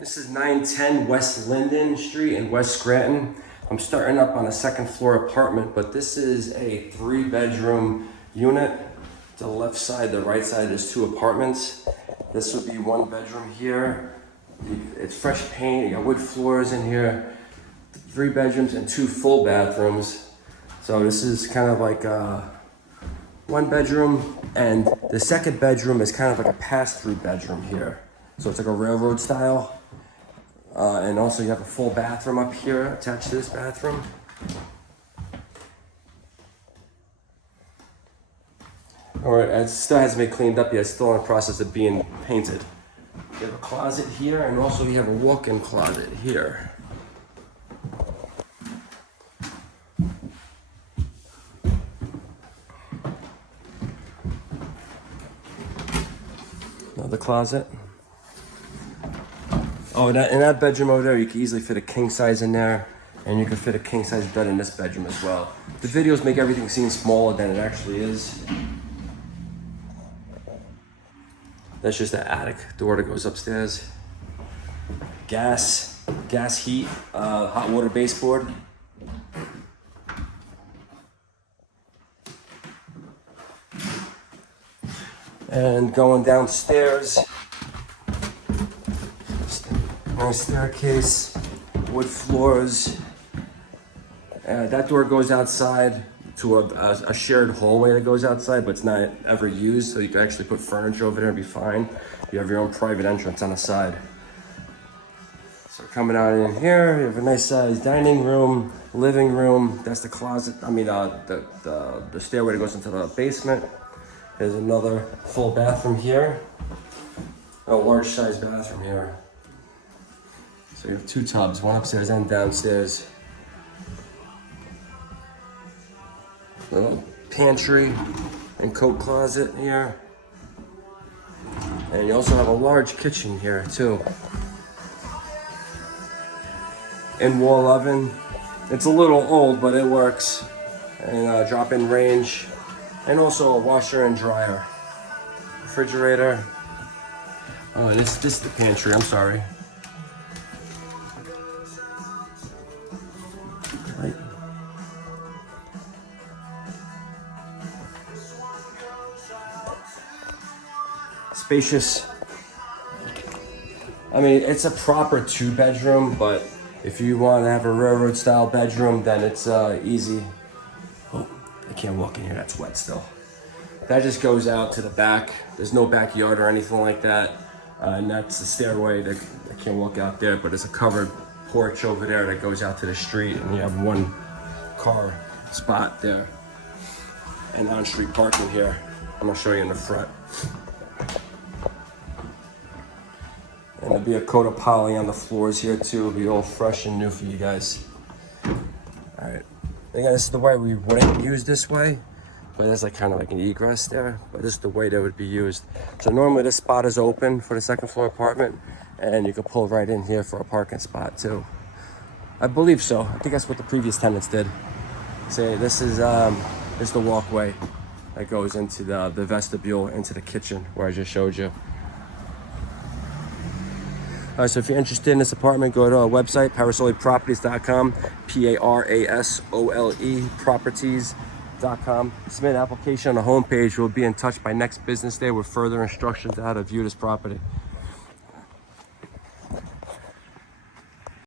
This is 910 West Linden Street in West Scranton. I'm starting up on a second floor apartment, but this is a 3-bedroom unit. To the left side, the right side, there's 2 apartments. This would be 1 bedroom here. It's fresh paint, you got wood floors in here. 3 bedrooms and 2 full bathrooms. So this is kind of like 1 bedroom, and the second bedroom is kind of like a pass-through bedroom here. So it's like a railroad style. And also you have a full bathroom up here attached to this bathroom. Alright, it still hasn't been cleaned up yet. It's still in the process of being painted. You have a closet here, and also you have a walk-in closet here. Another closet. Oh, in that bedroom over there, you can easily fit a king size in there, and you can fit a king size bed in this bedroom as well. The videos make everything seem smaller than it actually is. That's just the attic door that goes upstairs. Gas heat, hot water baseboard. And going downstairs, nice staircase, wood floors. That door goes outside to a shared hallway that goes outside, but it's not ever used, so you can actually put furniture over there and be fine. You have your own private entrance on the side. So coming out in here, you have a nice sized dining room, living room. That's the closet, the stairway that goes into the basement. There's another full bathroom here. A large sized bathroom here. So you have 2 tubs, one upstairs and downstairs. Little pantry and coat closet here. And you also have a large kitchen here too. In-wall oven. It's a little old, but it works. And drop-in range. And also a washer and dryer. Refrigerator. Oh, this is the pantry, I'm sorry. Right. Spacious. I mean, it's a proper 2-bedroom, but if you want to have a railroad style bedroom, then it's easy. Oh, I can't walk in here, that's wet still. That just goes out to the back. There's no backyard or anything like that. And that's the stairway that I can't walk out there, but there's a covered porch over there that goes out to the street, and you have 1 car spot there. And on-street parking here. I'm gonna show you in the front. And there'll be a coat of poly on the floors here too. It'll be all fresh and new for you guys. All right. Again, this is the way we wouldn't use this way, but there's like kind of like an egress there, but this is the way that would be used. So normally this spot is open for the second floor apartment, and you can pull right in here for a parking spot too. I believe so. I think that's what the previous tenants did. Say this is the walkway that goes into the vestibule, into the kitchen where I just showed you. So if you're interested in this apartment, go to our website, parasoleproperties.com, Parasole properties.com. Submit an application on the homepage. We'll be in touch by next business day with further instructions on how to view this property.